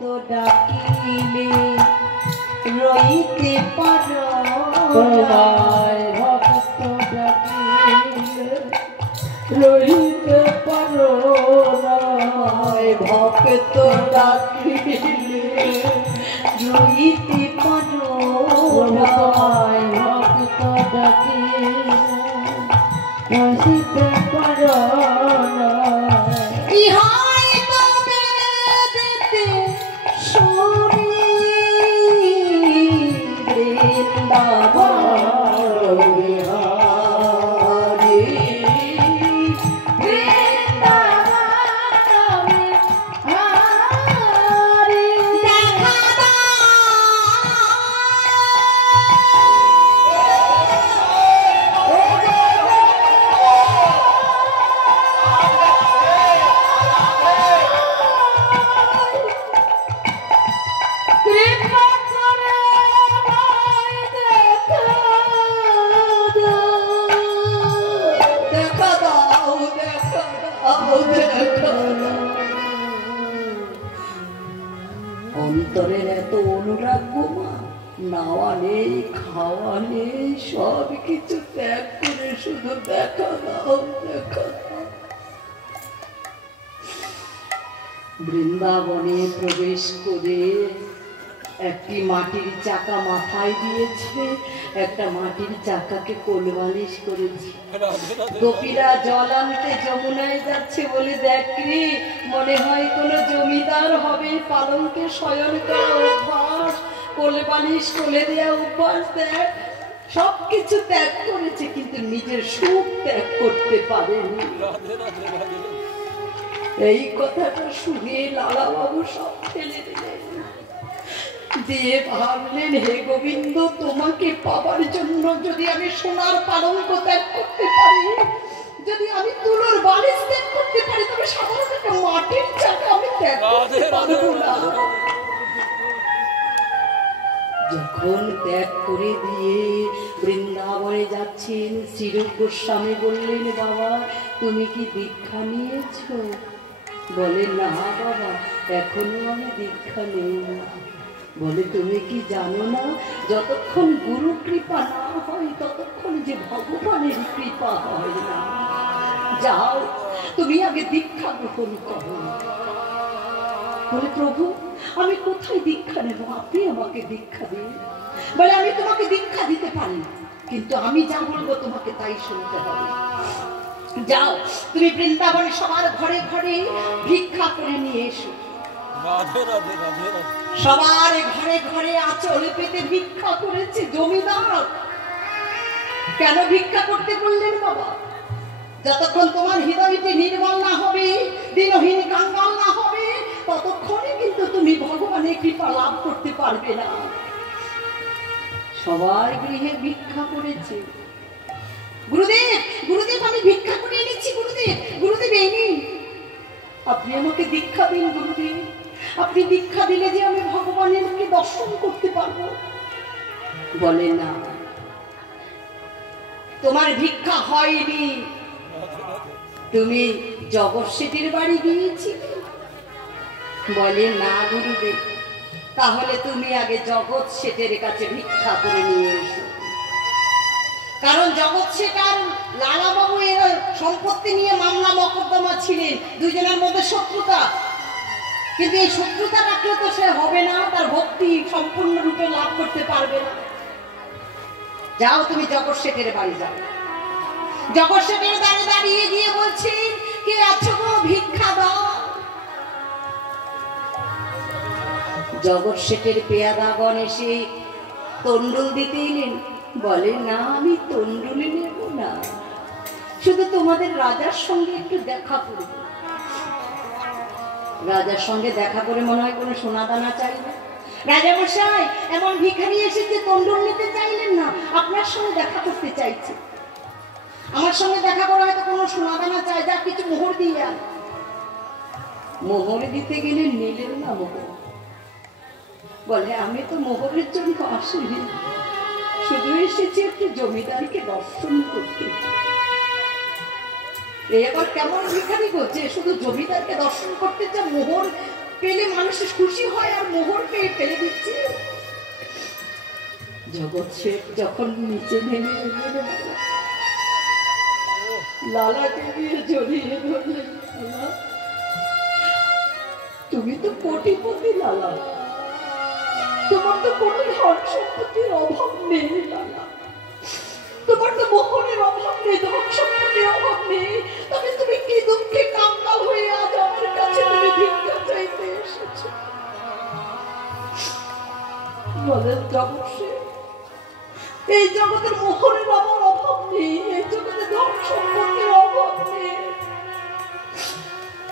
ডাকিলে রইতে পারো তোমায় ভক্ত ডাকিলে রইতে পারো ভক্ত ডাকিলে রইতে পারো তোমায় ভক্ত ডাকিলে রইতে পারো ইহাই তবে দিতে শুনি বৃন্দাবন বিহারী বৃন্দাবন বিহারী দেখা অন্তরের এত অনুরাগ গোমা, নাওয়া নেই খাওয়া নেই, সব কিছু ত্যাগ করে শুধু দেখা দাও দেখা দাও। বৃন্দাবনে প্রবেশ করে একটি মাটির চাকা মাথায় দিয়েছে, একটা মাটির চাকাকে কোলবালিশ করেছে। গোপীরা জল আনতে যমুনায় যাচ্ছে বলে দেখলি মনে হয় কোনো জমিদার হবে, পালঙ্কে শয়ন করা অভ্যাস, কোলবালিশ কোলে দেওয়া অভ্যাস। দেখ সবকিছু ত্যাগ করেছে কিন্তু নিজের সুখ ত্যাগ করতে পারেনি। এই কথাটা শুনে লালা বাবু সব ফেলে দিলেন, দিয়ে ভাবলেন হে গোবিন্দ, তোমাকে পাবার জন্য যদি আমি সোনার পালঙ্ক ত্যাগ করতে পারি, যদি আমি তুলোর বালিশ ত্যাগ করতে পারি, তবে সাধারণ একটা মাটির চাকা আমি ত্যাগ করতে পারবো না। যখন ত্যাগ করে দিয়ে বৃন্দাবনে যাচ্ছেন, শ্রীরূপ গোস্বামী বললেন বাবা তুমি কি দীক্ষা নিয়েছো? বলে না বাবা এখনো আমি দীক্ষা নেই। বলে তুমি কি জানো না যতক্ষণ গুরু কৃপা না হয় ততক্ষণ যে ভগবানের কৃপা হয় না। যাও তুমি আগে দীক্ষা গ্রহণ করো। বলে প্রভু আমি কোথায় দীক্ষা নেব, আপনি আমাকে দীক্ষা দিন। বলে আমি তোমাকে দীক্ষা দিতে পারি না, কিন্তু আমি যা বলবো তোমাকে তাই শুনতে হবে। যাও তুমি বৃন্দাবনে সবার ঘরে ঘরে ভিক্ষা করে নিয়ে এসো। সবার ঘরে ঘরে আঁচল পেতে ভিক্ষা করেছে জমিদার। কেন ভিক্ষা করতে বললেন বাবা? যতক্ষণ তোমার হৃদয়টি নির্মল না হবে, দিনহীন কাঙ্গাল না হবে, ততক্ষণে কিন্তু তুমি ভগবানের কৃপা লাভ করতে পারবে না। সবাই গৃহে ভিক্ষা করেছে। গুরুদেব গুরুদেব আমি ভিক্ষা করে এনেছি, গুরুদেব গুরুদেব এই নিন, আপনি আমাকে দীক্ষা দিন গুরুদেব, আপনি দীক্ষা দিলে যে আমি ভগবানের দর্শন করতে পারবো। বলে না তোমার ভিক্ষা হয়নি, তুমি জগৎ শেঠের বাড়ি গিয়েছিলে। বলে না গুরুদেব, তাহলে তুমি আগে জগৎ শেঠের কাছে ভিক্ষা করে নিয়ে এসো। কারণ জগৎ শেঠ আর লালা বাবু এর সম্পত্তি নিয়ে মামলা মকদ্দমা ছিলেন, দুজনের মধ্যে শত্রুতা। কিন্তু এই শত্রুতা রাখলে তো সে হবে না, তার ভক্তি সম্পূর্ণরূপে লাভ করতে পারবে না। যাও তুমি জগৎ শেঠের বাড়ি যাও। জগৎ শেঠের দাঁড়িয়ে দাঁড়িয়ে গিয়ে বলছেন কে আছো গো ভিক্ষা দাও। জগৎ শেঠের পেয়াদাগণ এসে তন্ডুল দিতে এলেন। বলে না আমি তন্ডুলি নেব না, শুধু তোমাদের রাজার সঙ্গে একটু দেখা করব। রাজার সঙ্গে দেখা করে মনে হয় কোনো সোনা দানা চাইবে। রাজা মশাই এমন ভিখারি এসেছে তন্ডুল নিতে চাইলেন না, আপনার সঙ্গে দেখা করতে চাইছে। আমার সঙ্গে দেখা করা হয়তো কোনো সোনা দানা চাই, যা কিছু মোহর দিয়ে আন। মোহর দিতে গেলে নিলেন না মোহর। বলে আমি তো মোহরের জন্য আসিনি, শুধু এসেছি একটু জমিদারকে দর্শন করতে। এবার কেমন ভিখারি করছে, শুধু জমিদারকে দর্শন করতে চায়, মোহর পেলে মানুষ খুশি হয় আর মোহর পেয়ে ফেলে দিচ্ছে। জগৎ শেঠ যখন নিচে নেমে এলেন লালাকে গিয়ে জড়িয়ে ধরলেন, লালা তুমি তো কোটিপতি লালা, তোমার তো কোনো ধন সম্পত্তির অভাব নেই লালা, তোমার তো মোহনের অভাব নেই, ধন সম্পত্তির অভাব নেই, তবে তুমি কি দুঃখে কাঙ্গাল হয়ে আজ আমার কাছে তুমি ভিক্ষা চাইতে এসেছো? বলেন জগৎ শেঠ, এই জগতের মোহনের আমার অভাব নেই, এই জগতে ধন সম্পত্তির অভাব নেই,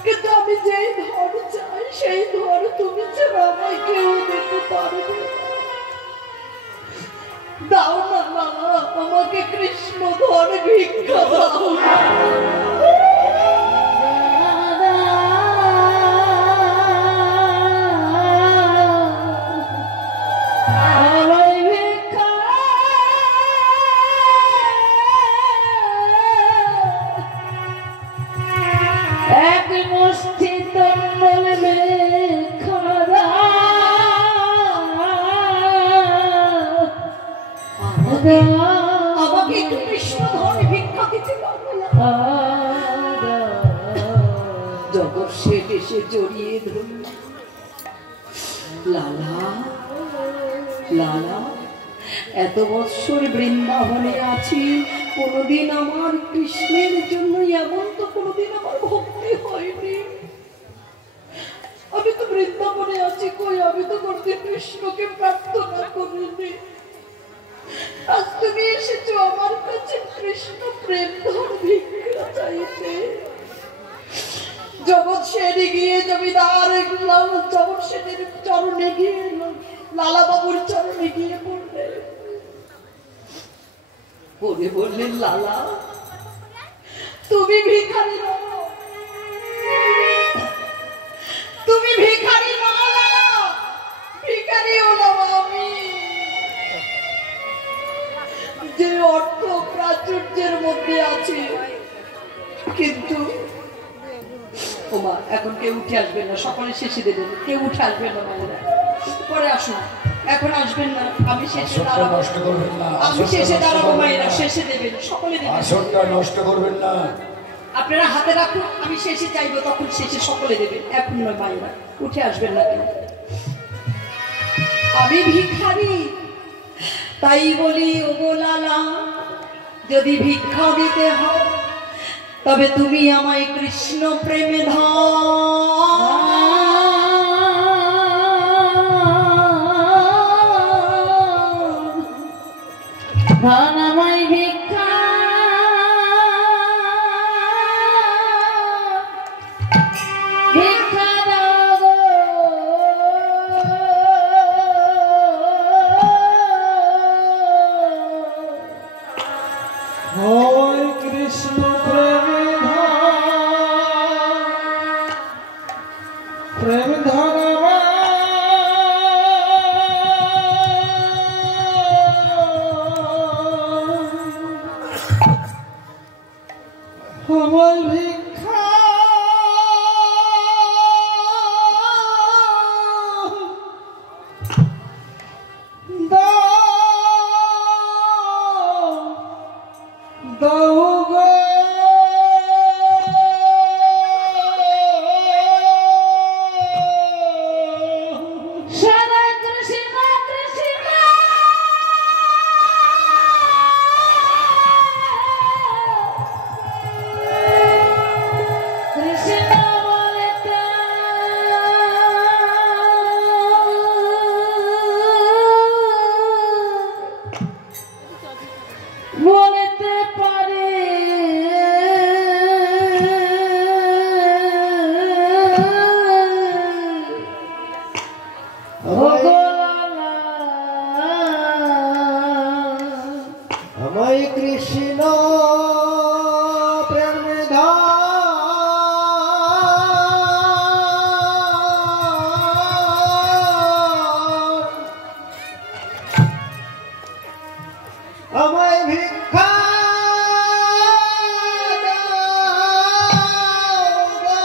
কিন্তু আমি যেই ধন চাই সেই ধন তুমি ছাড়া আমায় কেউ দিতে পারবে না। দাও না লালা, আমাকে কৃষ্ণ ধন ভিক্ষা দাও। আমাকে একটু কৃষ্ণ ধন ভিক্ষা দিতে পারবে না? জগৎ শেঠ এসে জড়িয়ে ধরল, লালা লালা, এত বৎসর বৃন্দাবনে আছি, কোনোদিন আমার কৃষ্ণের জন্য এমন তো কোনোদিন আমার ভক্তি হয়নি। আমি তো বৃন্দাবনে আছি, কই আমি তো কোনোদিন কৃষ্ণকে প্রার্থনা করিনি। আজ তুমি এসেছো আমার কাছে কৃষ্ণ প্রেম ধন ভিক্ষা চাইতে। জগৎ শেঠ গিয়ে জমিদার জগৎ শেঠের চরণে গিয়ে, লালা বাবুর চরণে গিয়ে বললেন, লালা তুমি ভিখারি নও, তুমি ভিখারি নও লালা, ভিখারি হলাম আমি, যে অর্থ প্রাচুর্যের মধ্যে আছে। কিন্তু ওমা, এখন কেউ উঠে আসবেন না, সকলে শেষে দেবেন, কেউ উঠে আসবেন না, মায়েরা পরে আসুন, এখন আসবেন না, আমি শেষে দাঁড়াবো, আমি শেষে দাঁড়াবো, মায়েরা শেষে দেবেন, সকলে দেবেন, আসনটা নষ্ট করবেন না, আপনারা হাতে রাখুন, আমি শেষে চাইবো, তখন শেষে সকলে দেবেন, এখন নয় মায়েরা, উঠে আসবেন না কেউ। আমি ভিখারি, তাই বলি ওগো লালা, যদি ভিক্ষা দিতে হয় তবে তুমি আমায় কৃষ্ণ প্রেমে ধন আমায় ভিক্ষা, ভিক্ষা দাও গো, হয় কৃষ্ণ প্রেম ধন আমার ভিক্ষা দাও গো, বলতে পারে আমায় কৃষ্ণ প্রেম আমায় ভিক্ষা দাও গো,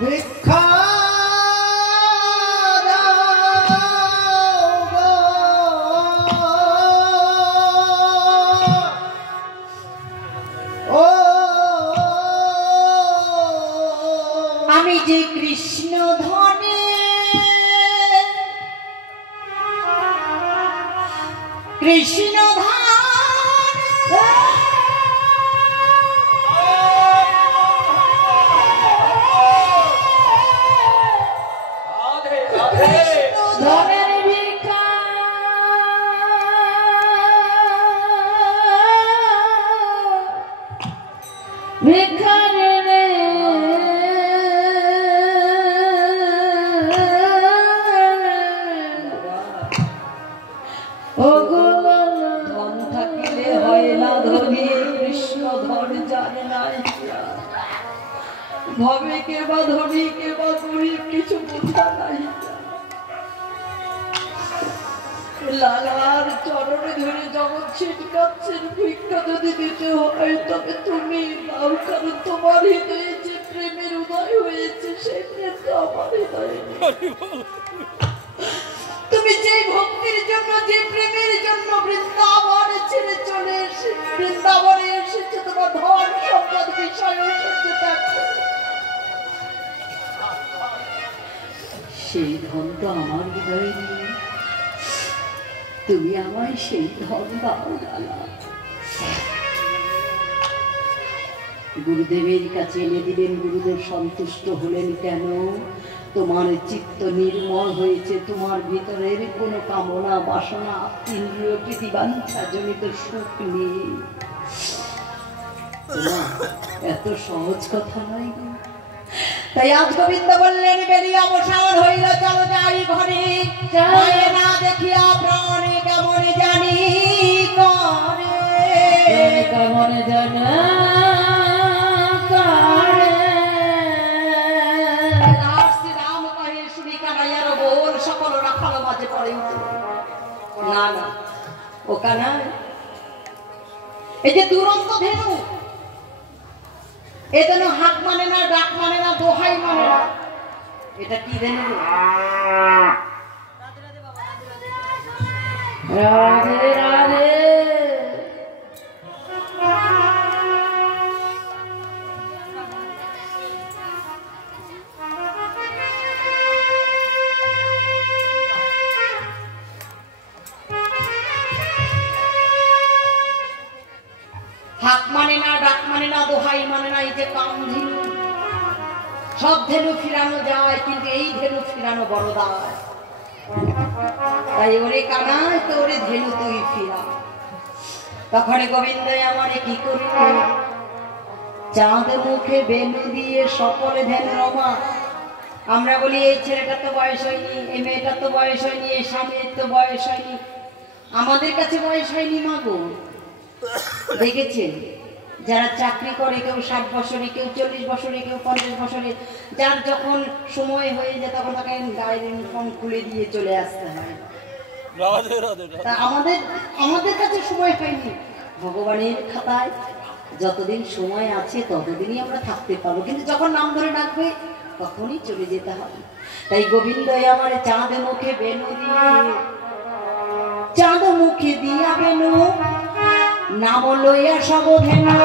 ভিক্ষা আমি যে কৃষ্ণ ধনে কৃষ্ণ ধনের ভিক্ষা ভিক্ষারে রে ও গো ধন থাকিলে হয় না ধনী কৃষ্ণ ধন জানে না ভবে কে বা ধনী কে বা গরিব কিছু বোঝা নাই লালার চরণে ধরে যখন ছিটকাচ্ছেন ভিক্ষা যদি দিতে হয় তবে তুমি দাও, কারণ তোমার হৃদয়ে যে প্রেমের উদয় হয়েছে সেই প্রেম তো আমার হৃদয়ে নেই। তুমি যে ভক্তির জন্য যে প্রেমের জন্য বৃন্দাবনে ছেড়ে চলে এসে বৃন্দাবনে এসেছে তোমার ধন সম্পদ বিষয় সেই ধন তো আমার হৃদয়ে নেই। তুমি আমায় সেই ধন দাও লালা। গুরুদেবের কাছে এনে দিলেন। গুরুদেব সন্তুষ্ট হলেন কেন? তোমার চিত্ত নির্মল হয়েছে, তোমার ভিতরের কোনো কামনা বাসনা ইন্দ্রিয় প্রীতিবাঞ্ছা জনিত সুখ নেই। এত সহজ কথা নয়। তাই আজ গোবিন্দ বললেন বেরিয়ে অবসান হইল, চলো যাই ঘরে, না দেখিয়া প্রাণে কেমন জানি করে, কেমন জানা সকল রাখালো মাঝে পড়ে না না ও কানা। এই যে দুরন্ত ধেনু, এ যেন হাত মানে না, ডাক মানে না, দোহাই মানে না, এটা কি ধেনু? রাধে রাধে। হাত মানে না, ডাক মানে না, দোহাই মানে না, এই যে কাম ধেনু। সব ধেনু ফিরানো যায়, কিন্তু এই ধেনু ফিরানো বড় দায়। তাই ওরে কানায় তো ওরে ধেনু তুই ফিরা। তখন গোবিন্দ আমারে কি করিল? চাঁদ মুখে বেনু দিয়ে সকলে ধেনু রমা। আমরা বলি এই ছেলেটার তো বয়স হয়নি, এই মেয়েটার তো বয়স হয়নি, এই স্বামীর তো বয়স হয়নি। আমাদের কাছে বয়স হয়নি মাগো। দেখেছেন যারা চাকরি করে, কেউ 60 বছরে, কেউ 40 বছরে, কেউ 50 বছরে, যার যখন সময় হয়ে যায় তখন তাকে গায়ের ইউনিফর্ম খুলে দিয়ে চলে আসতে হয়। আমাদের কাছে সময় হয়নি। ভগবানের খাতায় যতদিন সময় আছে ততদিনই আমরা থাকতে পারবো, কিন্তু যখন নাম ধরে ডাকবে তখনই চলে যেতে হবে। তাই গোবিন্দ আমার চাঁদ মুখে বেনু দিয়ে, চাঁদ মুখে দিয়া বেনু নাম লইয়া সব ধেনু,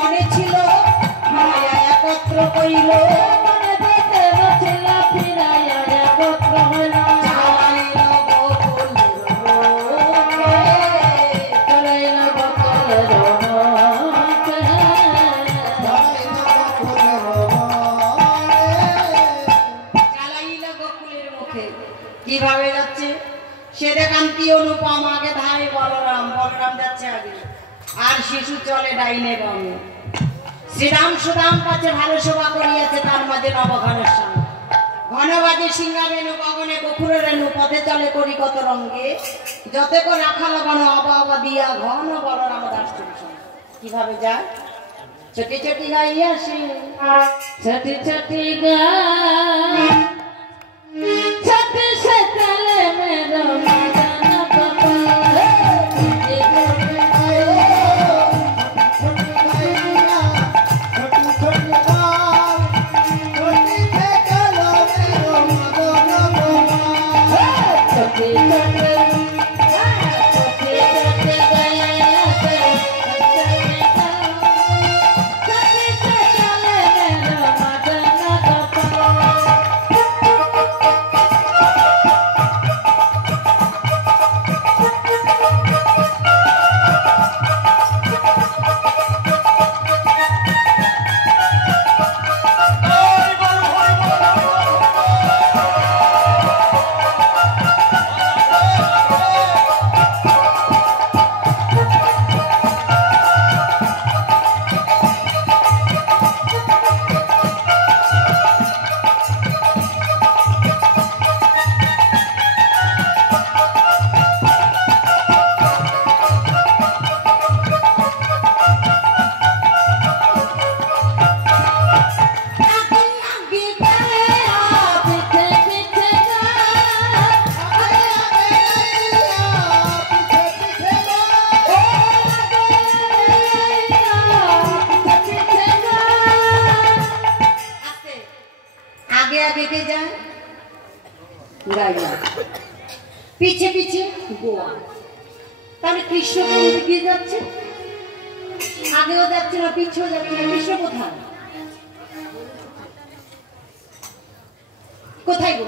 মনে ছিল একত্র কইল, কিভাবে যাচ্ছে সেটা কান্তি অনুপম, আগে ধারে বলরাম, বলরাম যাচ্ছে আগে, আর শিশু চলে ডাইনে বামে। শ্রীরাম সুদাম কাছে ভালো শোভা করিয়াছে, তার মাঝে নবঘনের সঙ্গে ঘন বাজে সিংহা বেনু, গগনে গোকুরে রেণু, পথে চলে করি কত রঙ্গে, যতে করে রাখাল গণ অবা অবা দিয়া ঘন বলরাম দাস। কিভাবে যায়? ছোটি ছোটি গাইয়ে আসে, ছোটি ছোটি গায় ছোটি সে তালে মেরো মাদানা বাবা পিছে পিছে গোয়া। তাহলে কৃষ্ণ কোন দিকে যাচ্ছে? আগেও যাচ্ছে না, পিছেও যাচ্ছে না, কৃষ্ণ কোথায়? কোথায় গো?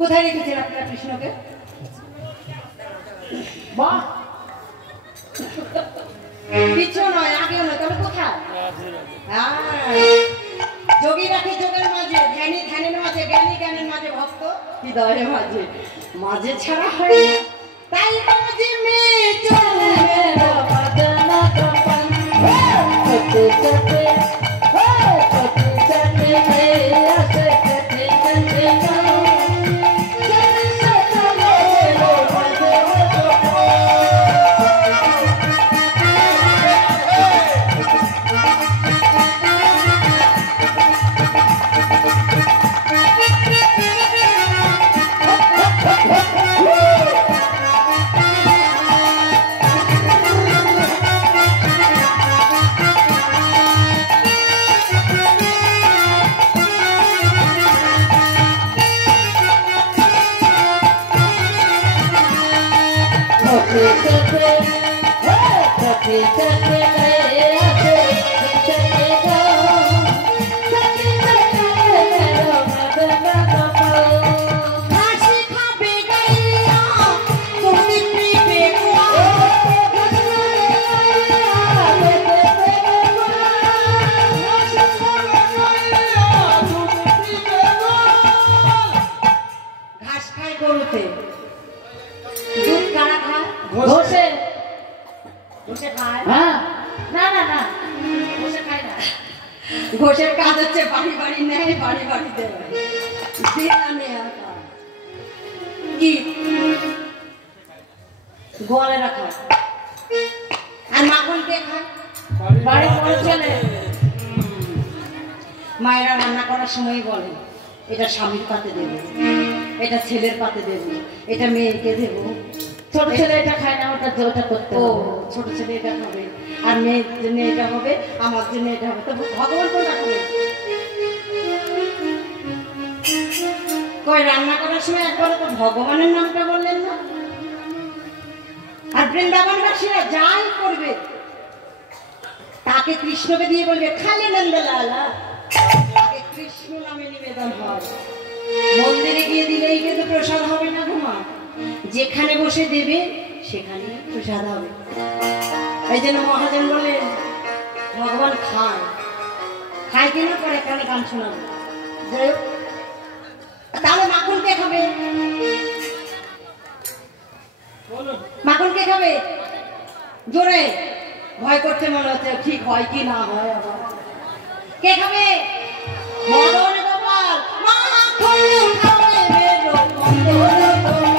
কোথায় রেখেছেন আপনারা কৃষ্ণকে? বাহ, পিছেও নয় আগেও নয়, তাহলে কোথায়? যোগী রাখে যোগের মাঝে, ধ্যানী ধ্যানের মাঝে, জ্ঞানী জ্ঞানের মাঝে, ভক্ত হৃদয়ের মাঝে। মাঝে ছাড়া হয় না, তাই মাঝে মেয়ে চলে মাদানা গোপাল। ছোটে ছোটে ছোটে ছোটে মেয়ে আসে, ছোটে ছোটে ঘোষের কাজ হচ্ছে বাড়ি বাড়ি নেয়, বাড়ি বাড়ি দেয়, কি গোয়ালে রাখা। আর মাখন কে খায়? বাড়ি বড় ছেলে। মায়েরা রান্না করার সময় বলে এটা স্বামীর পাতে দেব, এটা ছেলের পাতে দেব, এটা মেয়েকে দেব। ছোট ছেলে এটা খায় না, ওটা ওটা করতে। ও ছোট ছেলে এটা খাবে, আর মেয়ের জন্য এটা হবে, আমার জন্য এটা হবে। তো ভগবান কোনটা খাবে? কই রান্না করার সময় একবার তো ভগবানের নামটা বললেন না? আর বৃন্দাবনবাসীরা যাই করবে তাকে কৃষ্ণকে দিয়ে বলবে খালি নন্দলালা, তাকে কৃষ্ণ নামে নিবেদন হয়। মন্দিরে গিয়ে দিলেই কিন্তু প্রসাদ হবে না ঘুমা, যেখানে বসে দেবে সেখানে প্রসাদ হবে। এই জন্য মহাজন বলেন ভগবান খায়, খায় কিনা পরে এখানে গান শোনাবে। যাই হোক, তাহলে মাখন কে খাবে? মাখন কে খাবে? জোরে ভয় করতে মনে হচ্ছে, ঠিক হয় কি না হয়। আবার কে খাবে? মদন গোপাল। মাখন খাবে বেরো মদন গোপাল।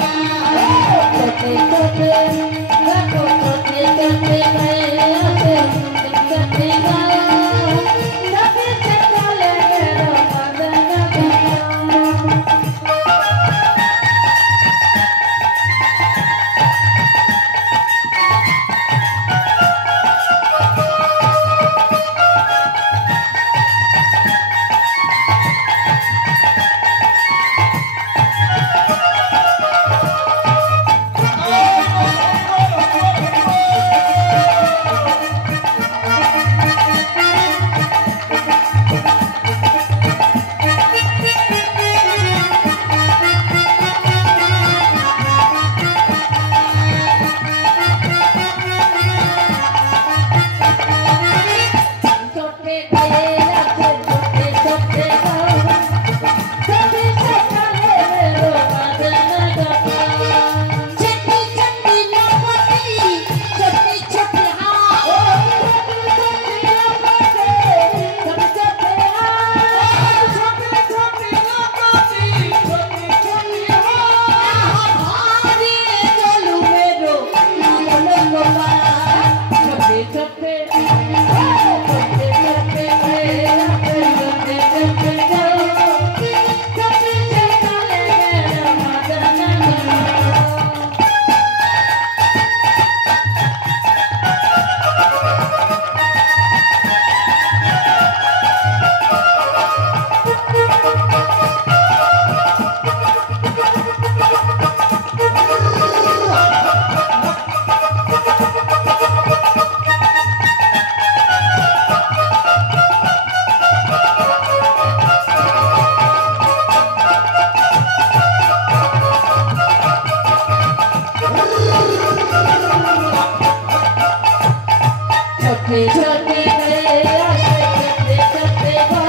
छोटी छोटी छोटे छोटे गो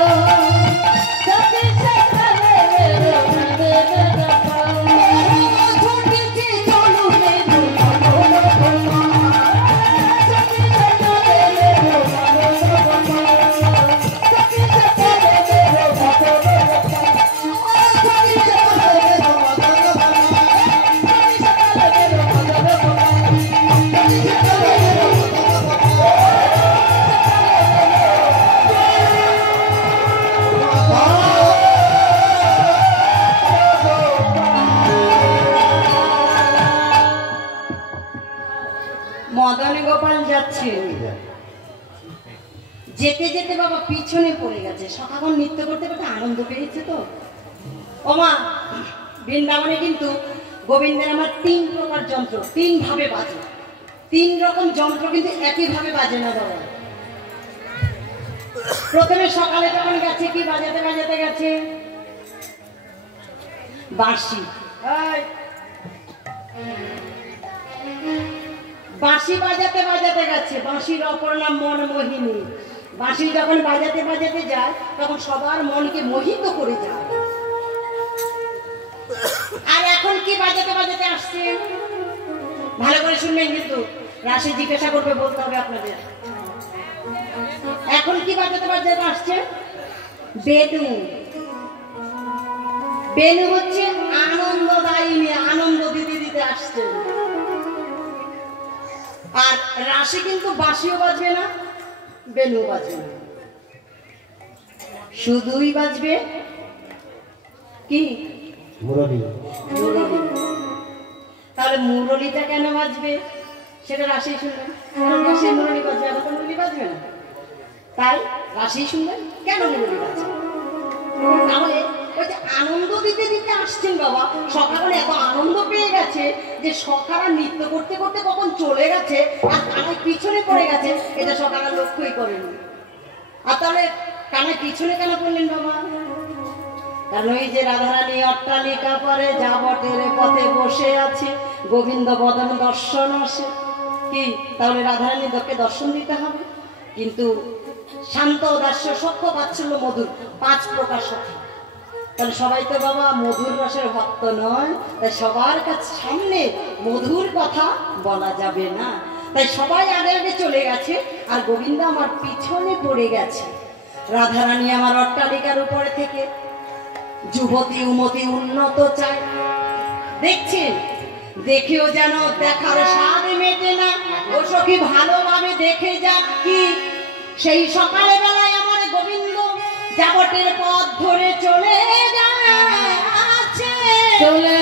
छोटी से चले मेरो मदन गोपाल छोटी सी चलू मेरो मदन गोपाल छोटी से चले मेरो मदन गोपाल छोटी से चले मेरो मदन गोपाल छोटी से चले मेरो मदन गोपाल छोटी से चले मेरो मदन गोपाल छोटी से चले মদন গোপাল যাচ্ছে, যেতে যেতে বাবা পিছনে পড়ে গেছে। সকাল নৃত্য করতে করতে আনন্দ পেয়েছে তো। ওমা, বৃন্দাবনে কিন্তু গোবিন্দের আমার 3 প্রকার যন্ত্র 3 ভাবে বাজে। 3 রকম যন্ত্র কিন্তু একইভাবে বাজে না বাবা। প্রথমে সকালে যখন গেছে কি বাজাতে বাজাতে গেছে? বাঁশি। বাঁশি বাজাতে বাজাতে গেছে। বাঁশির অপর নাম মনমোহিনী। বাঁশি যখন বাজাতে বাজাতে যায় তখন সবার মনকে মোহিত করে যায়। আর এখন কি বাজাতে বাজাতে আসছে? ভালো করে শুনবেন, কিন্তু রাশি জিজ্ঞাসা করবে, বলতে হবে আপনাদের। এখন কি বাজাতে বাজাতে আসছে? বেনু। বেনু হচ্ছে আনন্দদায়িনী, আনন্দ দিতে দিতে আসছে। আর রাশি কিন্তু বাঁশিও বাজবে না, বেনু বাজবে না, শুধুই বাজবে কি? মুরলী। মুরলী। তাহলে মুরলীটা কেন বাজবে সেটা রাশি শুনবেন। রাশি মুরলী বাজবে, আবার তো মুরলী বাজবে না, তাই রাশি শুনবেন কেন মুরলী বাজবে। তাহলে ওই যে আনন্দ দিতে দিতে আসছেন বাবা, সকালে এত আনন্দ পেয়ে গেছে যে সকালে নৃত্য করতে করতে কখন চলে গেছে আর কানায় পিছনে পড়ে গেছে, এটা সকালে লক্ষ্যই করেনি। আর তাহলে কানায় পিছনে কেন পড়লেন বাবা? কারণ ওই যে রাধারানী অট্টালিকা পরে যা বটের পথে বসে আছে, গোবিন্দ বদন দর্শন আসে কি, তাহলে রাধারানীকে দর্শন দিতে হবে। কিন্তু শান্ত, দাস্য, সখ্য, বাৎসল্য, মধুর 5 প্রকার সখী। তাহলে সবাই তো বাবা মধুর রসের ভক্ত নয়, তাই সবার কাছে সামনে মধুর কথা বলা যাবে না, তাই সবাই আগে আগে চলে গেছে আর গোবিন্দ আমার পিছনে পড়ে গেছে। রাধারানী আমার অট্টালিকার উপরে থেকে যুবতী উমতি উন্নত চায়, দেখছেন, দেখেও যেন দেখার স্বাদ মেটে না। ও সখী ভালোভাবে দেখে যাক কি, সেই সকালে বেলায় আমার গোবিন্দ যাবটের পথ ধরে চলে যাচ্ছে, চলে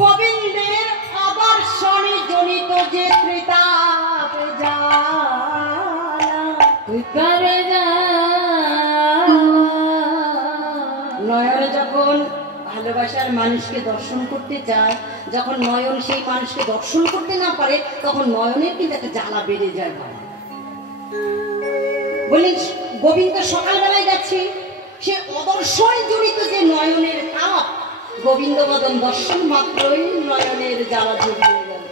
গোবিন্দের অদর্শনে জনিত যে ত্রিতাপ জ্বালা। নয়নে যখন ভালোবাসার মানুষকে দর্শন করতে যায়, যখন নয়ন সেই মানুষকে দর্শন করতে না পারে, তখন নয়নের কিন্তু একটা জ্বালা বেড়ে যায় বাবা। বললেন গোবিন্দ সকালবেলায় গেছে, সে অদর্শন জড়িত যে নয়নের তাপ, গোবিন্দ বদন দর্শন মাত্রই নয়নের জ্বালা জড়িয়ে গেল।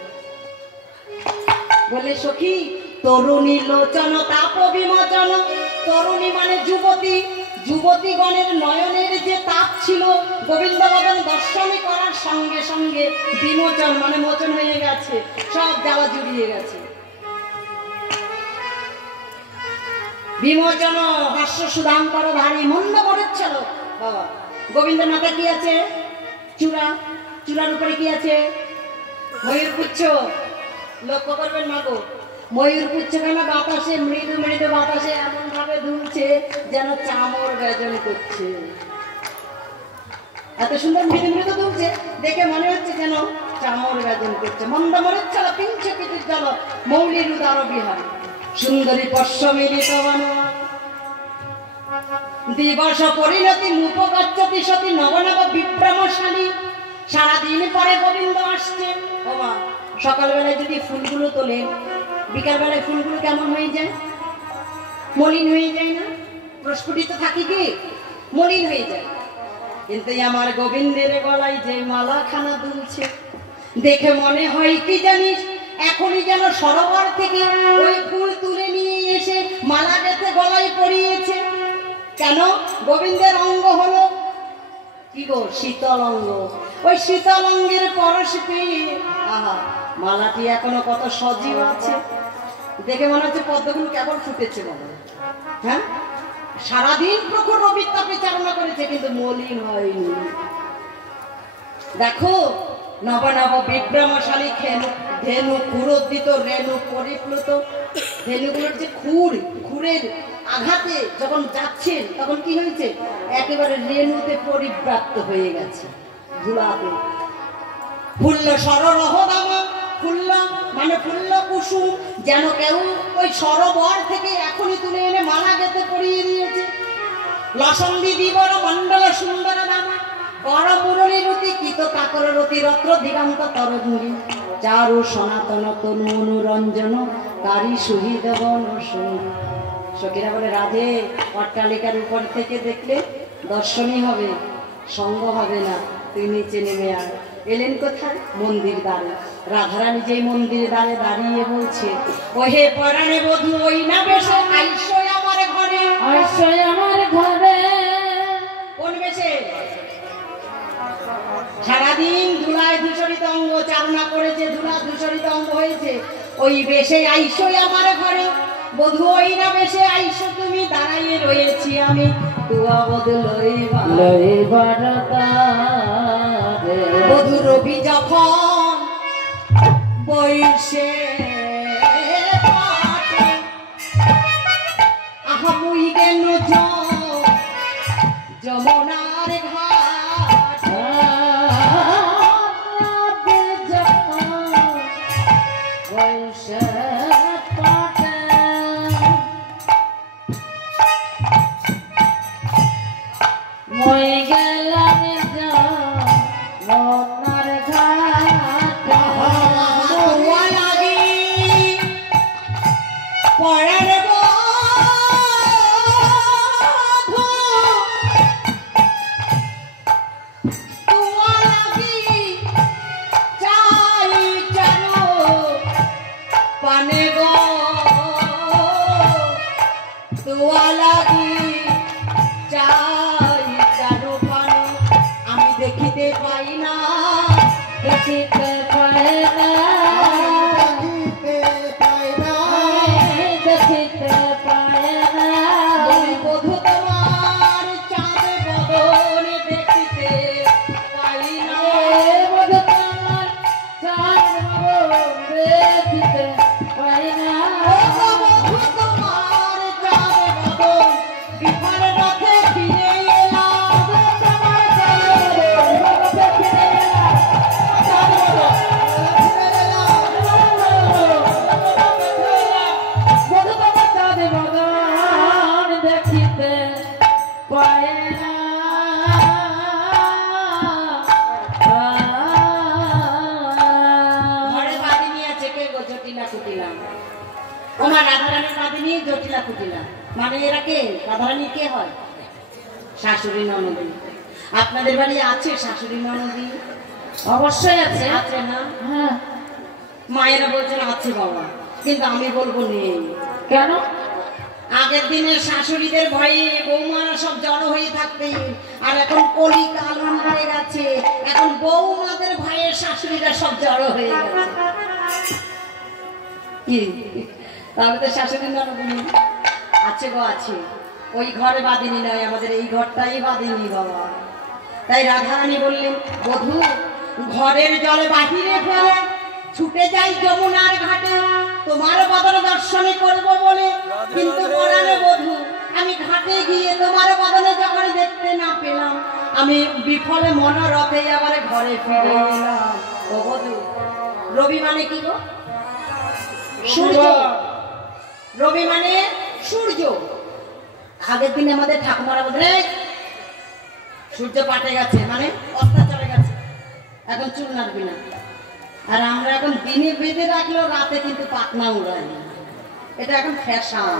বলে সখী তরুণী লোচন তাপ বিমোচন, তরুণী মানে যুবতী, যুবতীগণের নয়নের যে তাপ ছিল গোবিন্দ বদন দর্শন করার সঙ্গে সঙ্গে বিমোচন মানে মোচন হয়ে গেছে, সব জ্বালা জুড়িয়ে গেছে। বিমোচন হাস্য সুধাঙ্কর ধারী মন্দ মরচ্ছল। বাবা গোবিন্দের মাথা কি আছে? চূড়া। চূড়ার উপরে কি আছে? ময়ূর পুচ্ছ। লক্ষ্য করবেন মাগো, ময়ূর পুচ্ছখানা বাতাসে মৃদু মৃদু বাতাসে এমন ভাবে দুলছে যেন চামর ব্যজন করছে। এত সুন্দর মৃদু মৃদু দুলছে, দেখে মনে হচ্ছে যেন চামর ব্যজন করছে। মন্দ মরচ্ছল পিঞ্চ পিতুর জল মৌলির উদার বিহার, সুন্দরী পশ্চ মিলিত দিবস পরিণতি মুপগচ্ছতি সতী নবনব বিভ্রমশালী। সারাদিন পরে গোবিন্দ আসছে। বাবা সকালবেলায় যদি ফুলগুলো তোলেন, বিকালবেলায় ফুলগুলো কেমন হয়ে যায়? মলিন হয়ে যায় না? প্রস্ফুটিত থাকে কি? মলিন হয়ে যায়। কিন্তু আমার গোবিন্দের গলায় যে মালাখানা দুলছে, দেখে মনে হয় কি জানিস, এখনই যেন সরোবর থেকে ওই ফুল তুলে নিয়ে এসে মালা গেঁথে গলায় পরিয়েছে। কেন? গোবিন্দের অঙ্গ হলো কি গো? শীতল অঙ্গ। ওই শীতল অঙ্গের পরশ পেয়ে আহা, মালাটি এখনো কত সজীব আছে। দেখে মনে হচ্ছে পদ্মফুল কেবল ফুটেছে বাবা। হ্যাঁ, সারাদিন প্রখর রবির তাপে চালনা করেছে কিন্তু মলিন হয়নি। দেখো, নব নব বিভ্রমশালী ধেনু ক্ষুরোদ্দিত রেণু পরিপ্লুত। ধেনুগুলোর যে খুরের আঘাতে যখন যাচ্ছেন তখন কি হয়েছে? একেবারে রেণুতে পরিব্রাপ্ত হয়ে গেছে, ধুলাতে। ফুল্ল সরোরহ দামা, ফুল্ল মানে ফুল্ল কুসুম, যেন কেউ ওই সরোবর থেকে এখনই তুলে এনে মালা গেঁথে পরিয়ে দিয়েছে। লসন্দি বিবর মন্ডল সুন্দর দামা, বড় মুরলী রতি কিত কাকর রতি রত্র দিগান্ত তরঙ্গী, চারু সনাতন তনু অনুরঞ্জন তারি সুহৃদ বন সঙ্গী। সখীরা বলে, রাধে, অট্টালিকার উপর থেকে দেখলে দর্শনই হবে, সঙ্গ হবে না, তুই নিচে নেমে আয়। এলেন কোথায়? মন্দির দ্বারে। রাধারানী যেই মন্দির দ্বারে দাঁড়িয়ে বলছে, ও হে পরাণে বধূ, ওই না বেশে আইসো আমার ঘরে, আইসো আমার ঘরে। কোন বেশে? সারাদিন ধুলায় ধূসরিত অঙ্গ চালনা করেছে, ধুলা ধূসরিত অঙ্গ হয়েছে। ওই বেশে আইসো আমার ঘরে বধূ, ওই না বেশে আইসো তুমি, দাঁড়াইয়ে রয়েছি আমি তুয়া বদল লইবার বধূ। রবি যখন বৈশে আহা মুই গেল যমুনার ঘাট, মই গেলাম মনার ঘাট, তুয়া লাগি পরার বধূ, তুয়া লাগি চাই চারো পানে গো, তুয়া লাগি চাই চারো পানে। আমি দেখিতে পাই না, দেখিতে পায় না, দেখিতে পাই না, দেখিতে পায় না। বলি বধূ তোমার চাঁদ বদন দেখিতে পাই না। বধূ তোমার চাঁদ বদন দেখিতে পায় না। ও বধূ তোমার চাঁদ বদন বিফল রথে ফিরে এলাম, তোমার চাঁদ বদন দেখিতে এলাম, চাঁদ বদন বধূ তোমার চাঁদ বদন দেখিতে পায় না। ঘরে বাদিনী আছে, কে গো? জটিলা কুটিলা। ওমা রাধারানীর বাদিনী জটিলা কুটিলা, মানে এরা কে? রাধারানী কে হয়? শাশুড়ি ননদী। আপনাদের বাড়ি আছে শাশুড়ি ননদী? অবশ্যই আছে। আছে না? হ্যাঁ, মায়েরা বলছেন আছে বাবা, কিন্তু আমি বলবো নেই। কেন? আগের দিনে শাশুড়িদের ভয়ে বৌমারা সব জড়ো হয়ে থাকতেন, আর এখন কলি কাল উল্টে গেছে, এখন বৌমাদের ভয়ে শাশুড়িরা সব জড়ো হয়ে গেছে। কি তাহলে তো শাশুড়ি ননদ আছে গো, আছে। ওই ঘরে বাদিনী নয়, আমাদের এই ঘরটাই বাদিনী বাবা। তাই রাধারানী বললেন, বধূ ঘরের জল বাহিরে ফেলে ছুটে যাই যমুনার ঘাটে তোমার বদন দর্শনে করব বলে, কিন্তু পরাণে বধূ আমি ঘাটে গিয়ে তোমার বদনে যখন দেখতে না পেলাম, আমি বিফলে মনোরথে আবার ঘরে ফিরে এলাম। ও বধূ, রবি মানে কি গো? সূর্য। রবি মানে সূর্য। আগের দিনে আমাদের ঠাকুমারা বলতে সূর্য পাটে গেছে মানে অত্যাচারে গেছে, এখন চুল নাড়বি না। আর আমরা এখন দিনে বেঁধে রাখলেও রাতে কিন্তু পাতনা উড়াই, এটা এখন ফ্যাশন।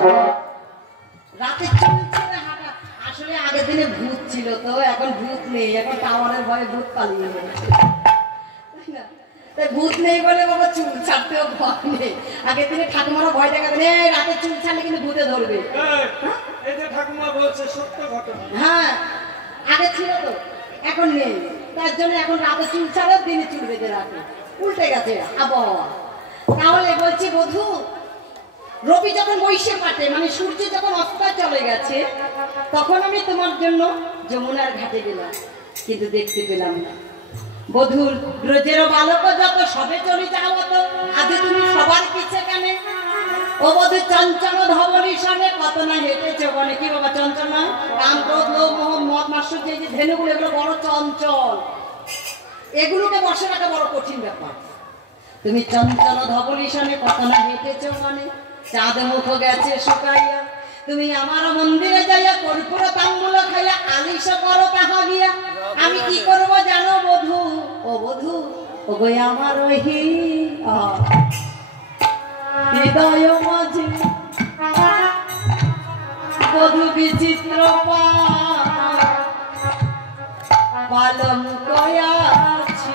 রাতে চুল ছেড়ে হাঁটা, আসলে আগের দিনে ভূত ছিল তো, এখন ভূত নেই, এখন টাওয়ারের ভয়ে ভূত পালিয়ে গেছে, তাই না? তাই ভূত নেই বলে বাবা চুল ছাড়তেও ভয় নেই। আগের দিনে ঠাকুমারা ভয় দেখাতেন, এই রাতে চুল ছাড়লে কিন্তু ভূতে ধরবে। এই যে ঠাকুমা বলছে সত্য ঘটনা। হ্যাঁ আগে ছিল তো, এখন নেই। তার জন্য এখন রাতে চুল ছাড়া, দিনে চুল বেঁধে রাখে। উল্টে গেছে আবহাওয়া। তাহলে বলছি বধূ, রবি যখন বৈশে কাটে, মানে সূর্য যখন অস্ত চলে গেছে, তখন আমি তোমার জন্য যমুনার ঘাটে গেলাম, কিন্তু দেখতে পেলাম না। বধুর ব্রজের বালক যত সবে চলে যাও তো, আজ তুমি সবার পিছে কেন? ও বধু চঞ্চল ধবলী সনে কত না হেঁটেছে বলে। কি বাবা চঞ্চল না? কাম ক্রোধ লোভ মোহ মদ মাৎসর্য, এই যে ধেনুগুলো, এগুলো বড় চঞ্চল, এগুলোকে বসে রাখা বড় কঠিন ব্যাপার। তুমি চঞ্চল ধবলী সনে কত না হেঁটেছ মানে, চাঁদ মুখ গেছে শুকাইয়া, তুমি আমার মন্দিরে যাইয়া কর্পূর তাম্বুল খাইয়া আলিশ করো তাহা গিয়া। আমি কি করবো জানো বধূ? ও বধূ, ও গো আমার হৃদয় মাঝে বধূ বিচিত্র পালন কয়াছে।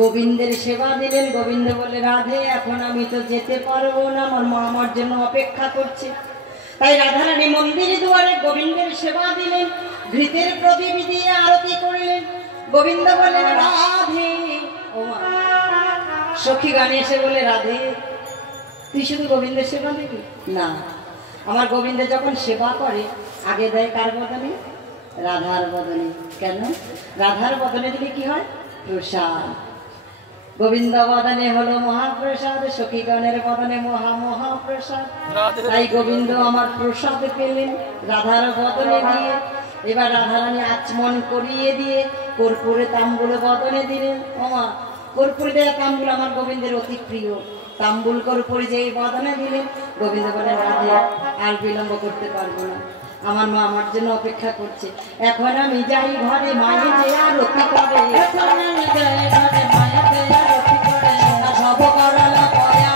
গোবিন্দের সেবা দিলেন। গোবিন্দ বলে, রাধে এখন আমি তো যেতে পারবো না, আমার মা আমার জন্য অপেক্ষা করছে। তাই রাধারানী মন্দিরে দুয়ারে গোবিন্দের সেবা দিলেন, ঘৃতের প্রদীপ দিয়ে আরতি করলেন। গোবিন্দ বললেন, রাধে ও মা সখী গানে এসে বলে রাধে তুই শুধু গোবিন্দের সেবা দিবি না, আমার গোবিন্দের যখন সেবা করে আগে দেয় কার বদনে? রাধার বদনে। কেন? রাধার বদনে দিলে কি হয়? প্রসাদ। গোবিন্দ বদনে হলো মহাপ্রসাদ, সখীগণের বদনে মহাপ্রসাদ। তাই গোবিন্দ আমার প্রসাদ পেলেন রাধার বদনে দিয়ে। এবার রাধারানী আচমন করিয়ে দিয়ে কর্পূরে তাম্বুল বদনে দিলেন। ওমা, কর্পূরে দেওয়া তাম্বুল আমার গোবিন্দের অতি প্রিয়। তাম্বুল কর্পূরে যে বদনে দিলেন, গোবিন্দ বলেন রাধে আর বিলম্ব করতে পারবো না, আমার মা আমার জন্য অপেক্ষা করছে। এখন আমি যাই ঘরে, মায়ে যে আরতি করে, সব করালা পয়া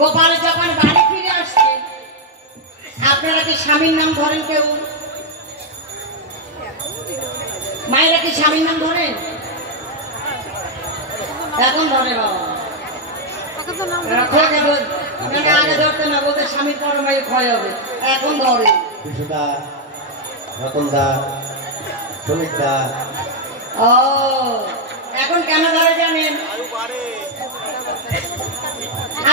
গোপাল যখন বাড়ি ফিরে আসছে, আপনারা কি স্বামীর নাম ধরেন? কেউ মায়েরা কি স্বামীর নাম ধরেন? এখন ধরে বাবা, আগে ধরতে না, বলতে স্বামীর পরমাই ক্ষয় হবে, এখন ধরে। ও এখন কেন ধরে জানেন?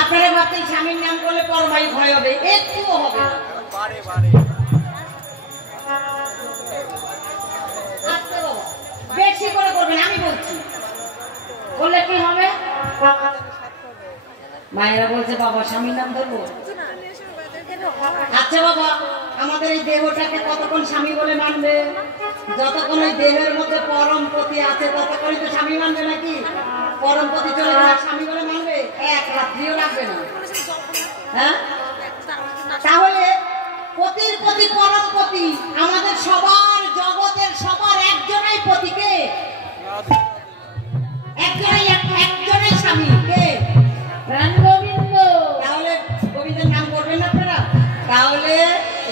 আপনারা ভাবতেন স্বামীর নাম করলে পরমাই ক্ষয় হবে, একটুও হবে না। বেশি করে করবেন, আমি বলছি, বললে কি হবে? মায়েরা বলছে বাবা স্বামীর নাম ধরবো। আচ্ছা বাবা, আমাদের এই দেহটাকে কতক্ষণ স্বামী বলে মানবে? যতক্ষণ ওই দেহের মধ্যে পরমপতি আছে ততক্ষণই তো স্বামী মানবে, নাকি? পরমপতি চলে গেলে স্বামী বলে মানবে? এক রাত্রিও লাগবে না। হ্যাঁ, তাহলে পতির পতি পরমপতি, আমাদের সবার জগতের সবার একজনই পতিকে, একজনই স্বামী কে? প্রাণ গোবিন্দ। তাহলে গোবিন্দের নাম করবেন না আপনারা? তাহলে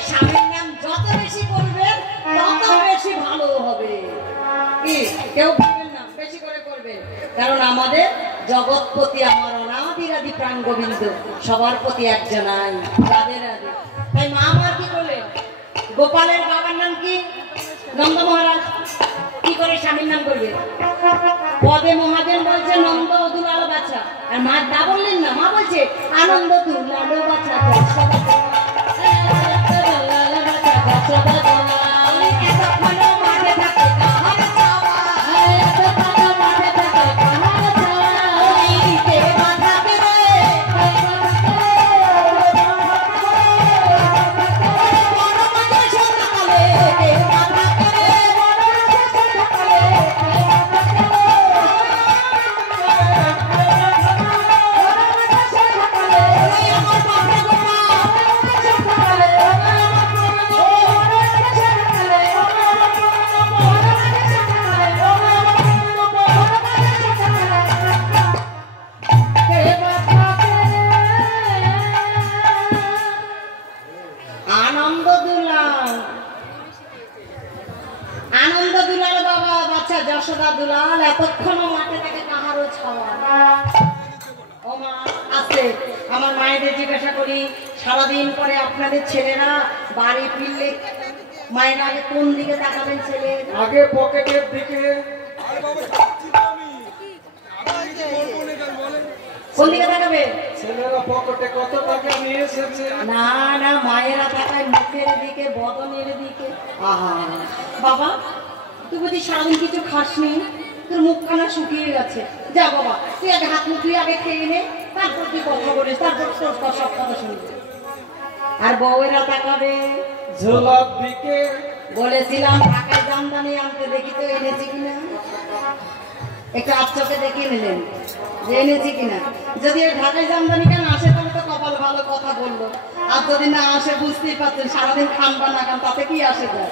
স্বামীর নাম যত বেশি করবেন তত বেশি ভালো হবে। কি কেউ করবেন না, বেশি করে করবেন, কারণ আমাদের জগৎপতি আমার অনাদিরাদি প্রাণ গোবিন্দ, সবার প্রতি একজনাই। রাধে রাধে। তাই মা আমার কি করলেন? গোপালের বাবার নাম কি? নন্দ মহারাজ। কি করে স্বামীর নাম করবে? পদে মহাজন বলছে নন্দ দুলালো বাচ্চা, আর মা দা বললেন না, মা বলছে আনন্দ দুলালো বাচ্চা। সাদা দুলাল এতক্ষণ মাঠে তাকে কাহারও ছাওয়া ও মা আছে আমার মায়েদের জিজ্ঞাসা করি সারাদিন পরে আপনাদের ছেলেরা বাড়ি ফিরলে মায়ের আগে কোন দিকে তাকাবেন ছেলে আগে পকেটের দিকে। কোন দিকে তাকাবে ছেলেরা পকেটে কত টাকা নিয়ে এসেছে। না না মায়েরা তাকায় মুখের দিকে বদনের দিকে আহা বাবা তুই বুঝি সারাদিন কিছু খাসনি তোর মুখখানা শুকিয়ে গেছে যা বাবা তুই আগে হাত মুখ তুই আগে খেয়ে নে তারপর তুই কথা বলিস তারপর তোর সব কথা শুনবি আর বউয়েরা তাকাবে ঝোলার দিকে। বলেছিলাম ঢাকায় জামদানি আনতে দেখি তো এনেছি কিনা একটু চোখে দেখিয়ে নিলেন যে এনেছি কিনা যদি ওই ঢাকায় জামদানি কেন আসে তাহলে তো কপাল ভালো কথা বললো আর যদি না আসে বুঝতেই পারছেন সারাদিন খান বা না খান তাতে কি আসে যায়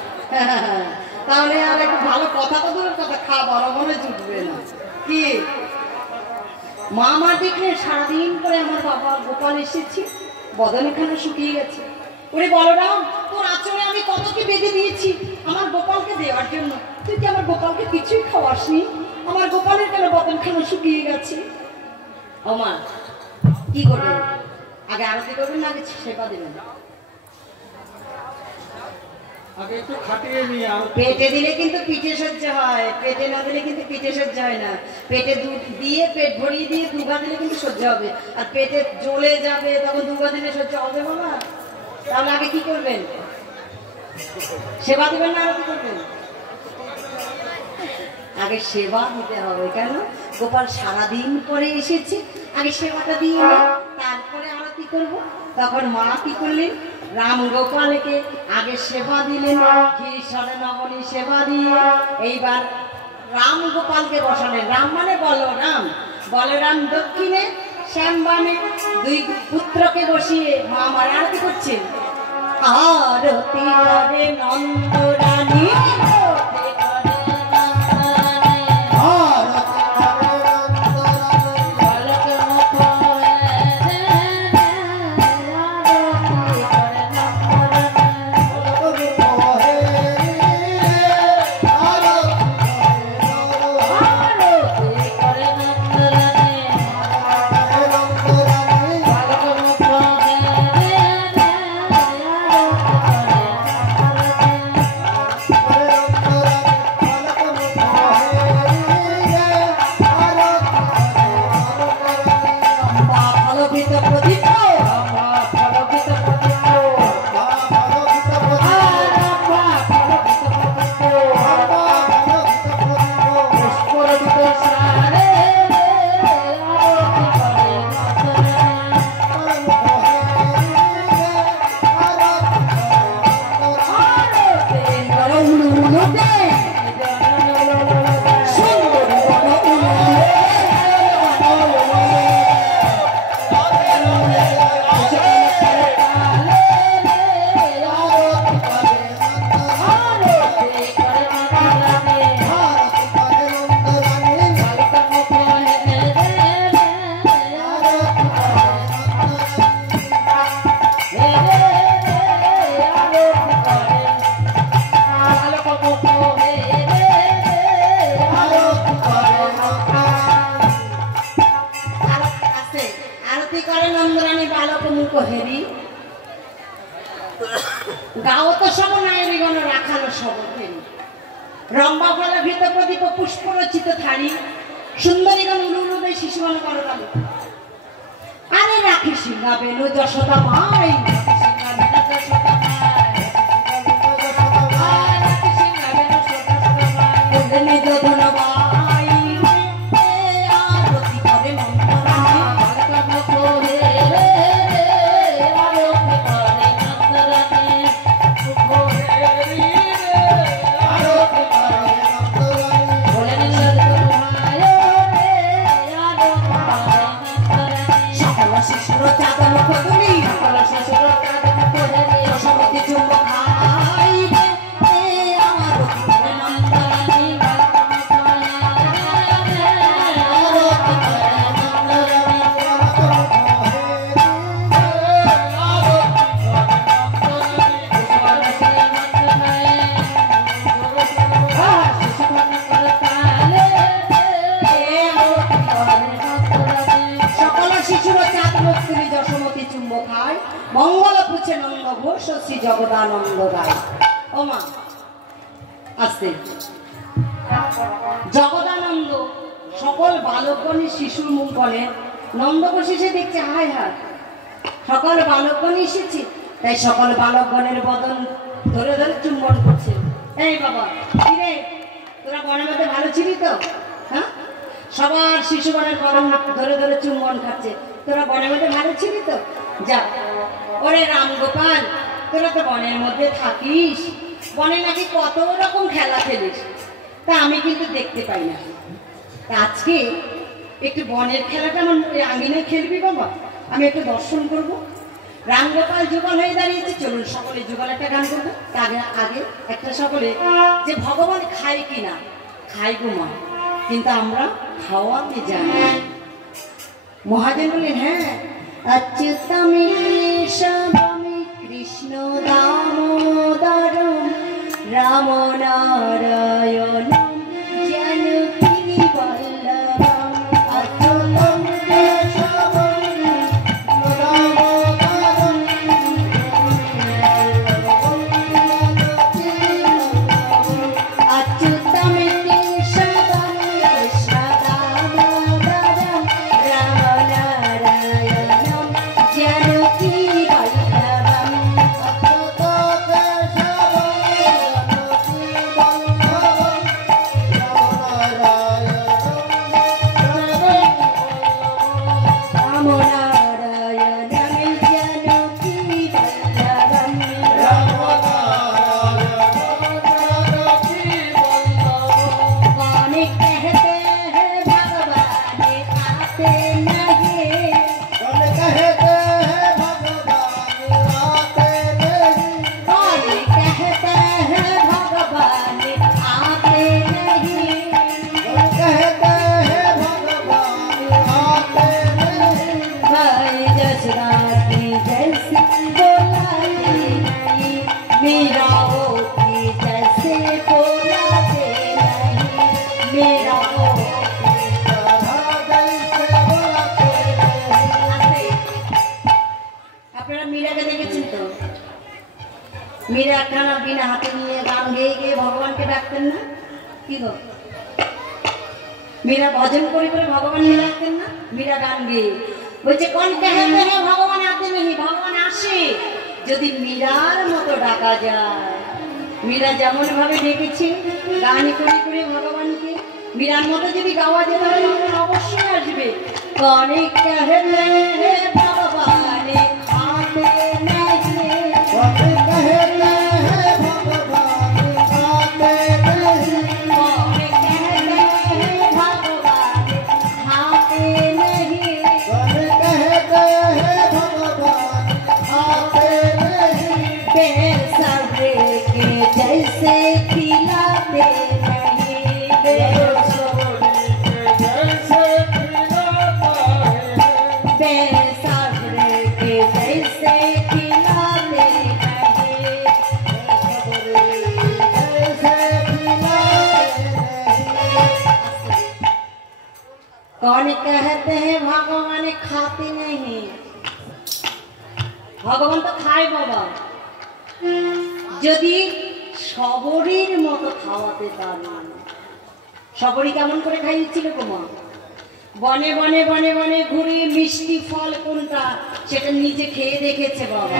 তাহলে আর একটু ভালো কথা তো দূরের কথা খাবার মনে জুটবে না কি মা আমার দেখলে সারাদিন করে আমার বাবা গোপাল এসেছি বদনখানা শুকিয়ে গেছে ওরে বলরাম তোর আচরণে আমি কত কি বেঁধে দিয়েছি আমার গোপালকে দেওয়ার জন্য তুই কি আমার গোপালকে কিছুই খাওয়াসনি আমার গোপালের কেন বদনখানা শুকিয়ে গেছে ও মা কি করবেন আগে আরতি করবেন না আগে সেবা দেবেন আগে একটু খাটিয়ে নিয়ে আর পেটে দিলে কিন্তু পিঠে সহ্য হয় পেটে না দিলে কিন্তু পিঠে সহ্য হয় না পেটে দুধ দিয়ে পেট ভরিয়ে দিয়ে দুগা দিলে কিন্তু সহ্য হবে আর পেটে জ্বলে যাবে তখন দুগা দিলে সহ্য হবে না তাহলে আগে কি করবেন সেবা দিবেন না আরতি করবেন আগে সেবা দিতে হবে কেন গোপাল সারাদিন পরে এসেছে আগে সেবাটা দিয়ে তারপরে আরতি করব তখন মা কি করলেন রাম গোপালকে আগে সেবা দিলেন ঘি সরে নবনী সেবা দিয়ে এইবার রাম গোপালকে বসালেন রাম মানে বলরাম দক্ষিণে শ্যাম বামে দুই পুত্রকে বসিয়ে মা আমার আরতি করছেন আরতি করে নন্দরানী রম্বা ফলে ভিত প্রদীপ পুষ্প রচিত থারি সুন্দরীগণ উলুলুদে শিশুগণ করতালি আরে রাখি সিংহা বেনু যশোদা মাই শিশুর চাঁদা মুখ তুমি শিশুর চাঁদমুক্তি যশোমতী চুম্ব খায়, মঙ্গল পুছে নন্দ ঘোষ শ্রী জগদানন্দ গায়। ও মা আসতে জগদানন্দ সকল বালকগণের শিশুর মুখ বলে নন্দ ঘোষ এসে দেখছে হায় হায় সকল বালকগণ এসেছে, তাই সকল বালকগণের বদন ধরে ধরে চুম্বন করছে। এই বাবা কিরে তোরা বনের মধ্যে ভালো ছিলি তো? হ্যাঁ, সবার শিশুগণের বদন ধরে ধরে চুম্বন খাচ্ছে, তোরা বনের মধ্যে ভালো ছিলি তো? যা ওরে রামগোপাল, তোরা তো বনের মধ্যে থাকিস, বনে নাকি কত রকম খেলা খেলিস, তা আমি কিন্তু দেখতে পাই না। তা আজকে একটু বনের খেলাটা আমার আঙ্গিনায় খেলবি বাবা, আমি একটু দর্শন করব। রামগোপাল যুগল হয়ে দাঁড়িয়েছে, চলুন সকলে যুগল একটা গান করবো। আগে আগে একটা সকলে যে ভগবান খায় কিনা, খাই গো মা, কিন্তু আমরা খাওয়াতে জানি। মহাজন বললেন হ্যাঁ, অচ্যুতমি কেশবমি কৃষ্ণ দামোদর রাম নারায়ণ জানকী বল্লভম। অচ্যুতম কেশবম দামোদরম অচ্যুতম কেশবম কৃষ্ণ দামোদরম রাম নারায়ণম জানকী বল্লভম। রাম নারায়ণম জানকী বল্লভম। कौन कहते हैं भगवान आते नहीं, कौन कहते हैं भगवान आते नहीं, भाई जसरा की जैसी बोलाते नहीं, मेरा वो की जैसे बोलाते नहीं, मेरा वो की तरह जैसे बोलाते नहीं। আপনারা মীরাকে দেখেছেন তো? মীরা একখানা বিনা হাতে নিয়ে গান গেয়ে গিয়ে ভগবানকে ডাকতেন না? কি গো, মীরা ভজন করে করে ভগবানকে ডাকতেন না? মীরা গান গেয়ে বলছে কোন कहते हैं ভগবান আতে নেই, ভগবান আসে যদি মীরার মতো ডাকা যায়। মীরা যেমন ভাবে ডেকেছে গান করে করে ভগবানকে, মীরার মতো যদি গাওয়া যেত তাহলে ভগবান অবশ্যই আসবে। কোন कहते हैं ভগবান आते नहीं, कौन कहते हैं भगवान आते नहीं, कौन कहते हैं भगवान आते नहीं, कौन कहते हैं भगवान आते नहीं, बेसब्रे के जैसे खिलाते नहीं, बेसब्रे के जैसे खिलाता है, बेसब्रे के जैसे खिलाते नहीं, बेसब्रे के जैसे खिलाते नहीं। कौन कहते हैं भगवान खाते नहीं, ভগবান তো খায় বাবা, যদি সবরীর মতো খাওয়াতে পারেন। সবরী কেমন করে খাইয়েছিল গো মা? বনে বনে বনে বনে ঘুরে মিষ্টি ফল কোনটা সেটা নিজে খেয়ে দেখেছে বাবা,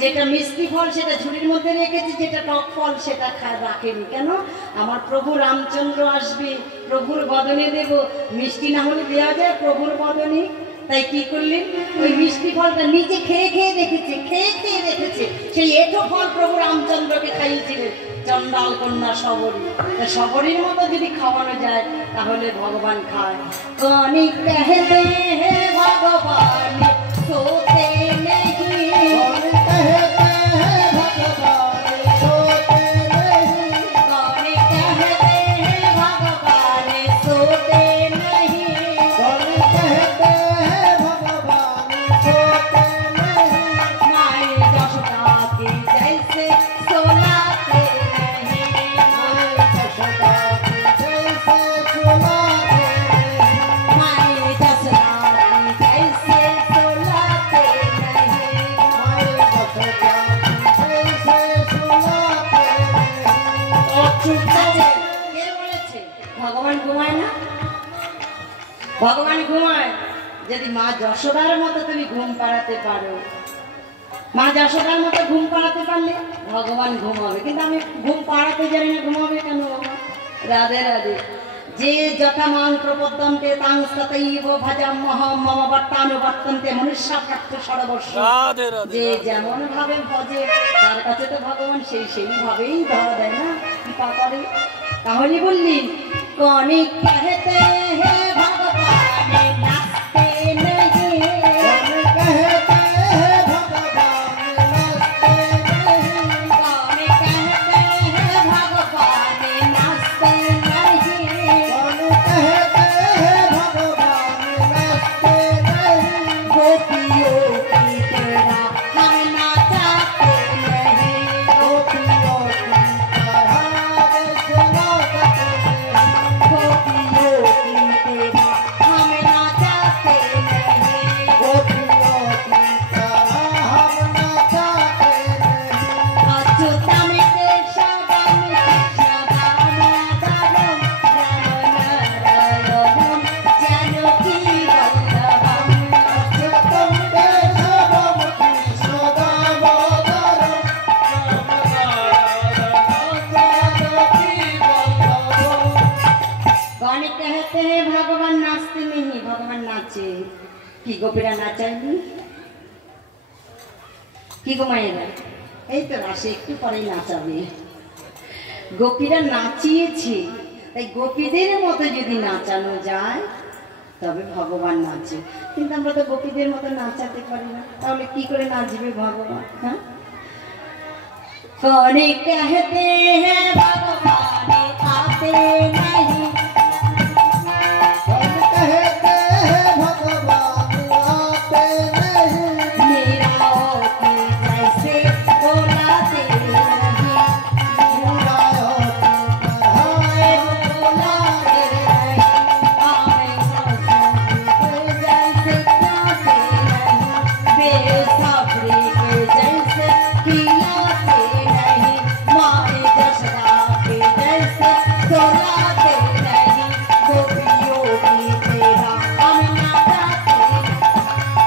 যেটা মিষ্টি ফল সেটা ঝুড়ির মধ্যে রেখেছে, যেটা টক ফল সেটা রাখেনি। কেন? আমার প্রভু রামচন্দ্র আসবে, প্রভুর বদনে দেব, মিষ্টি না হলে দেওয়া যায় প্রভুর বদনে। তাই কি করলেন, ওই মিষ্টি ফলটা নিজে খেয়ে খেয়ে দেখেছে, খেয়ে খেয়ে দেখেছে, সেই এঁঠো ফল প্রভু রামচন্দ্রকে খাইয়েছিলেন চন্ডাল কন্যা সবরী। তা সবরীর মতো যদি খাওয়ানো যায় তাহলে ভগবান খায়। কোন कहते हैं भगवान सोते नहीं, कौन कहते हैं भगवान सोते नहीं, कौन कहते हैं भगवान सोते नहीं, कौन कहते हैं भगवान सोते नहीं, माई जशोदा की जैसे सोलाते नहीं, माई जशोदा की जैसे सोलाते नहीं, माई जशोदा की जैसे ভগবান ঘুমায়, যদি মা যশোদার মতো তুমি ঘুম পাড়াতে পারো, মা যশোদার মতো ঘুম পাড়াতে পারলে ভগবান ঘুমাবে। কিন্তু আমি ঘুম পাড়াতে জানি না, ঘুমাবে কেন বাবা? রাধে রাধে। যে যথা মান প্রপদ্যন্তে তাং ততৈব ভজাম মহম মম বর্তানুবর্তন্তে মনুষ্যাপ্রাপ্ত সর্বস্ব। যে যেমন ভাবে ভজে তার কাছে তো ভগবান সেই ভাবেই ধরা দেয় না, কৃপা করে। তাহলে বললি কনে কহতে হে ভগবান নাচতে নেহি, কনে কহতে হে ভগবান নাচতে নেহি, কনে কহতে হে ভগবান নাচতে নেহি, কনে কহতে হে ভগবান নাচতে নেহি, गोपियों की तरह हम नाचते नहीं, गोपियों की तरह सुनो गोपियों की तरह हम नाचते नहीं, गोपियों की तरह हम नाचते नहीं। अच्युतम केशवम कृष्ण दामोदरम राम नारायणम जानकी वल्लभम, अच्युतम केशवम कृष्ण दामोदरम राम कौन कहते हैं भगवान नाचते नहीं, भगवान नाचे कि गोपीरा नाचायনি কি গো মায়েরা? এই তো রাসে একটু পরেই নাচাবে। গোপীরা নাচিয়েছে, তাই গোপীদের মতো যদি নাচানো যায় তবে ভগবান নাচে। কিন্তু আমরা তো গোপীদের মতো নাচাতে পারি না, তাহলে কি করে নাচবে ভগবান? হ্যাঁ, कौन कहते हैं भगवान आते नहीं, कौन कहते हैं भगवान आते नहीं, मेरा की जैसे बोलाते नहीं, मेरा बोलाते नहीं, हमें जैसे खाते नहीं, बेसब्री के जैसे खिलाते नहीं, मारे जशना के जैसे सोलाते नहीं, गोपियों की तेरा हम नाचते नहीं।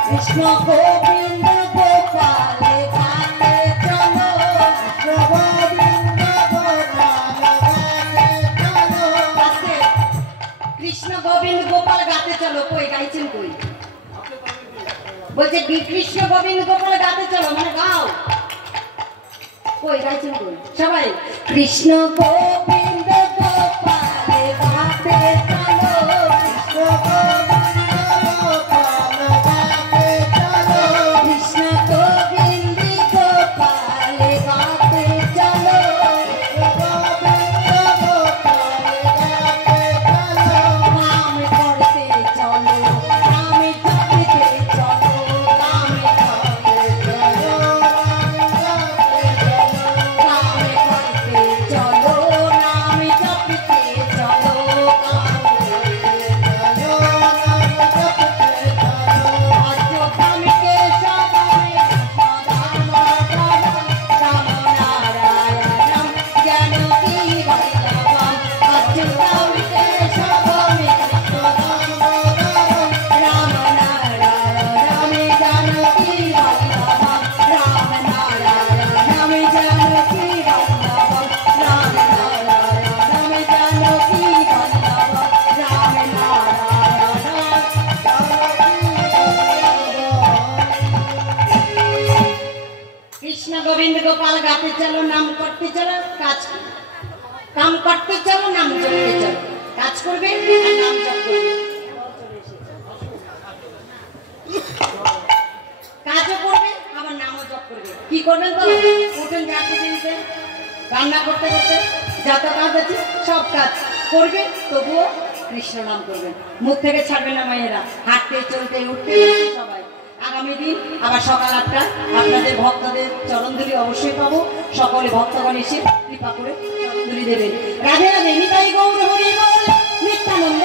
कृष्ण गोविंद गोपाल गाते चलो, कृष्ण गोविंद गोपाल गाते चलो, कृष्ण गोविंद गोपाल गाते चलो। कोई गाইছেন কই? বলছে কৃষ্ণ গোবিন্দ গোপাল গাতে চলো, মানে গাও। কই গাইছেন কই? সবাই কৃষ্ণ গোবিন্দ গোপাল গাতে চলো, কৃষ্ণ গোবিন্দ গোপাল গাতে চলো, কৃষ্ণ গোবিন্দ গোপাল গাতে চলো, গোবিন্দ গোপাল গাতে চলো, নাম করতে চলো, নাম জপতে চলো, নাম করতে চলো, নাম করতে চলো, নাম জপতে চলো, নাম করতে চলো, নাম জপতে চলো। অচ্যুতম কেশবম দামোদরম রাম নারায়ণম जानकी वल्लभम, अच्युतम केशवम कृष्ण दामोदरम राम नारायणम जानकी वल्लभम, राम नारायणम जानकी वल्लभम, राम नारायणम जानकी वल्लभम, राम नारायणम। कृष्ण गोविंद गोपाल गाते चलो, नाम करते चलो, কাজ কাম করতে চলো, নাম জপতে চলো। কাজ করবে আর নাম জপ করবে, কাজও করবে আবার নামও জপ করবে। কি করবেন তো? উঠেন যাতে দিতে রান্না করতে করতে যত কাজ আছে সব কাজ করবে, তবুও কৃষ্ণ নাম করবেন, মুখ থেকে ছাড়বে না মায়েরা। হাঁটতে চলতে উঠতে সবাই। আগামী দিন আবার সকাল 8টা আপনাদের ভক্তদের চরণধুলি অবশ্যই পাবো। সকলে ভক্তগণ এসে কৃপা করে চরণধুলি দেবেন। রাধে রাধে, নিতাই গৌর হরি বল, নিত্যানন্দ।